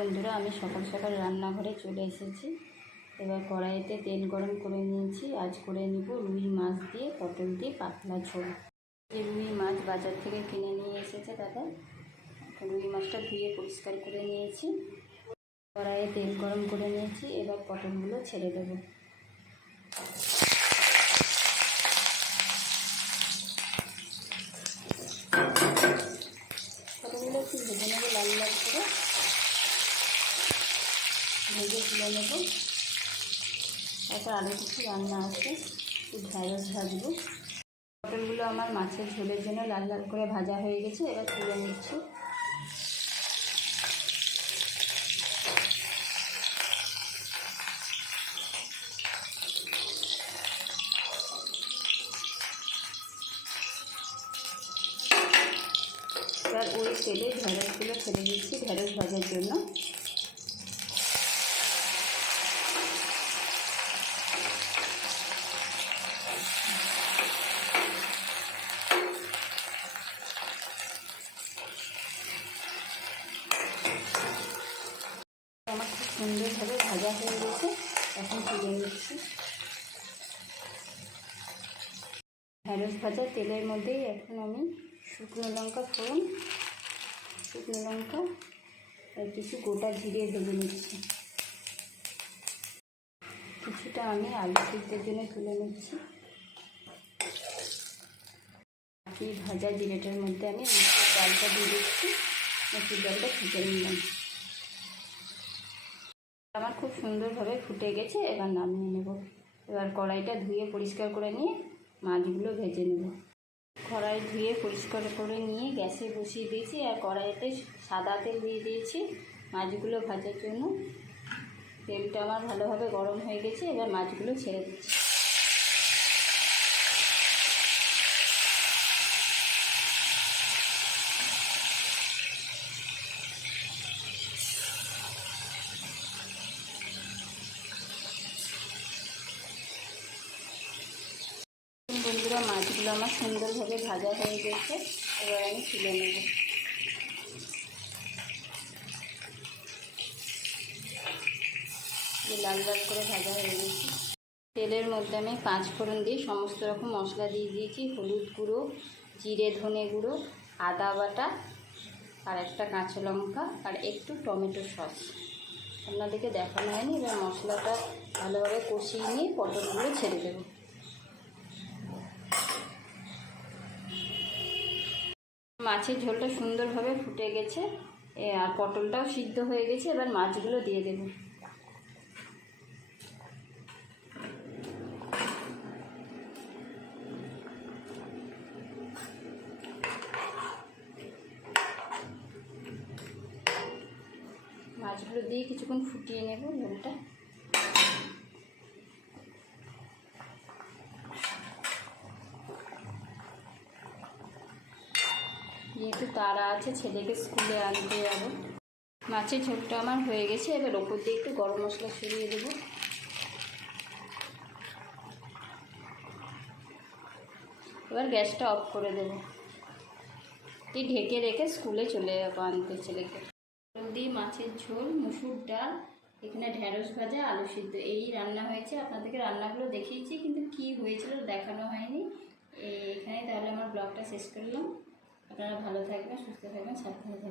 বন্ধুরা, আমি সকাল সকাল রান্নাঘরে চলে এসেছি। এবার কড়াইতে তেল গরম করে নিয়েছি। আজ করে নিব রুই মাছ দিয়ে পটল দিয়ে পাতলা ঝোল। এই রুই মাছ বাজার থেকে কিনে নিয়ে এসেছে দাদা। রুই মাছটা ধুয়ে পরিষ্কার করে নিয়েছি। কড়াইয়ে তেল গরম করে নিয়েছি। এবার পটলগুলো ছেড়ে দেবো। পটলগুলো একটু ভেজে নেবো, লাল লাল করে ভেজে তুলে নেবো। তারপর আরও কিছু রান্না আছে, একটু ঢ্যাঁড়স ভাজবো। পটলগুলো আমার মাছের ঝোলের জন্য লাল লাল করে ভাজা হয়ে গেছে। এবার তুলে নিচ্ছি। এবার ওই তেলে ঢ্যাঁড়সগুলো ছেড়ে দিচ্ছি ঢ্যাঁড়স ভাজার জন্য। আমার খুব সুন্দরভাবে ভাজা হয়ে গেছে, এখন তুলে নিচ্ছি। ঢ্যাঁড়স ভাজা তেলের মধ্যেই এখন আমি শুকনো লঙ্কা ফোড়ন, শুকনো লঙ্কা আর কিছু গোটা জিরে ভেজে নিচ্ছি। কিছুটা আমি আলু সিদ্ধের জন্য তুলে নিচ্ছি। বাকি ভাজা জিরেটার মধ্যে আমি মুসুর ডালটা দিয়ে দিচ্ছি। মুসুর ডালটা ফুটে নিলাম। আমার খুব সুন্দরভাবে ফুটে গেছে, এবার নামিয়ে নেব। এবার কড়াইটা ধুয়ে পরিষ্কার করে নিয়ে মাছগুলো ভেজে নেব। কড়াই ধুয়ে পরিষ্কার করে নিয়ে গ্যাসে বসিয়ে দিয়েছি আর কড়াইতে সাদা তেল দিয়ে দিয়েছি মাছগুলো ভাজার জন্য। তেলটা আমার ভালোভাবে গরম হয়ে গেছে। এবার মাছগুলো ছেড়ে দিচ্ছি। বন্ধুরা, মাছগুলো আমার সুন্দরভাবে ভাজা হয়ে গেছে। এবার আমি তুলে নেব। লাল লাল করে ভাজা হয়ে গেছে। তেলের মধ্যে আমি 5 ফোড়ন দিয়ে সমস্ত রকম মশলা দিয়ে দিয়েছি। হলুদ গুঁড়ো, জিরে ধনে গুঁড়ো, আদা বাটা আর একটা কাঁচা লঙ্কা আর একটু টমেটো সস। আপনাদেরকে দেখানো হয়নি। এবার মশলাটা ভালোভাবে কষিয়ে নিয়ে পটলগুলো ছেড়ে দেবো। মাছের ঝোলটা সুন্দরভাবে ফুটে গেছে আর পটলটাও সিদ্ধ হয়ে গেছে। এবার মাছগুলো দিয়ে দেব। মাছগুলো দিয়ে কিছুক্ষণ ফুটিয়ে নেব ঝোলটা। যেহেতু তারা আছে, ছেলেকে স্কুলে আনতে যাবো। মাছের ঝোলটা আমার হয়ে গেছে। এবার ওপর দিয়ে একটু গরম মশলা ছড়িয়ে দেবো। এবার গ্যাসটা অফ করে দেবো। ঢেকে রেখে স্কুলে চলে যাবো আনতে ছেলেকে। পটল দিয়ে মাছের ঝোল, মুসুর ডাল, এখানে ঢ্যাঁড়স ভাজা, আলু সিদ্ধ, এই রান্না হয়েছে। আপনাদেরকে রান্নাগুলো দেখিয়েছি, কিন্তু কি হয়েছিল দেখানো হয়নি। এখানে তাহলে আমার ব্লগটা শেষ করলাম। আপনারা ভালো থাকবেন, সুস্থ থাকবেন, সাবধানে থাকবেন।